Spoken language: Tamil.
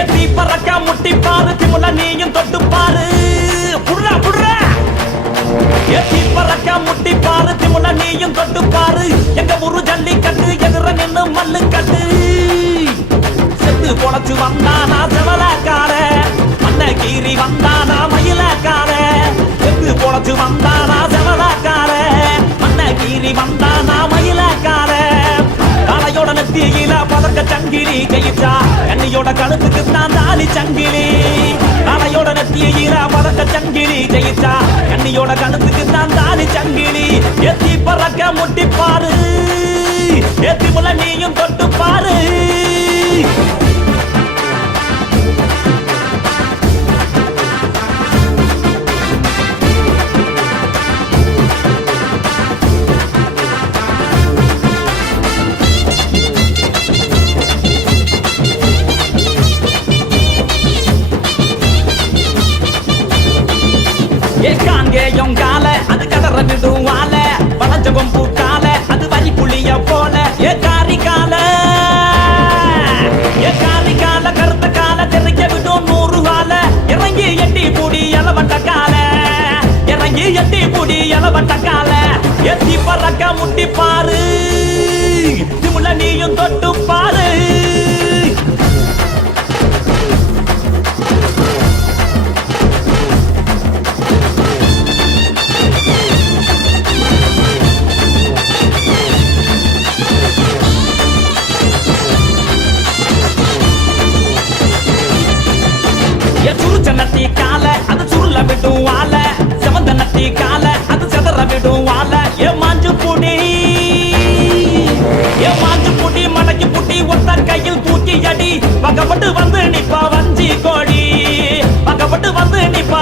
எத்தி பறக்க முட்டி பாரு திமுல நீயும் தொட்டு பாரு. புடுறா புடுறா. எத்தி பறக்க முட்டி பாரு திமுல நீயும் தொட்டு பாரு. எங்க ஊரு ஜல்லிக்கட்டு எதிர நின்னு மல்லு கட்டு செத்து பொழைச்சு வந்தானா செவலக்கார மண்ண கீரி வந்தானா மயிலக்கார செத்து பொழைச்சு வந்தா நெத்தியில சங்கிலி கையிட்டா கண்ணியோட கழுத்துக்கு நான் தாலி சங்கிலி. அலையோட நெத்திய ஈரா பதக்க சங்கிலி கையிட்டா கண்ணியோட கழுத்துக்கு நான் தாலி சங்கிலி. எத்தி பறக்க முட்டி பாரு எத்தி முள்ள நீயும் தொட்டு பாரு ஏகாங்கேயம் கால அது கடற விடுவால வளஞ்சகம் பூக்கால அது வரி புளிய போல. ஏ காரி கால ஏ காரி கால கருத்த கால தெரிக்க விடும் நூறு கால இறங்கி எட்டி பூடி எலவட்ட கால. இறங்கி எட்டி பூடி எலவட்ட கால. எத்தி பறக்க முட்டி பாரு. திமுல நீயும் தொட்டு எதுவும் வாழ ஏமாஞ்சு புடி. ஏமாஞ்சு புடி மடக்கி புட்டி ஒருத்தர் கையில் தூக்கி அடி. பக்கப்பட்டு வந்து நிப்பா வஞ்சி கோடி. பக்கப்பட்டு வந்து நிப்பா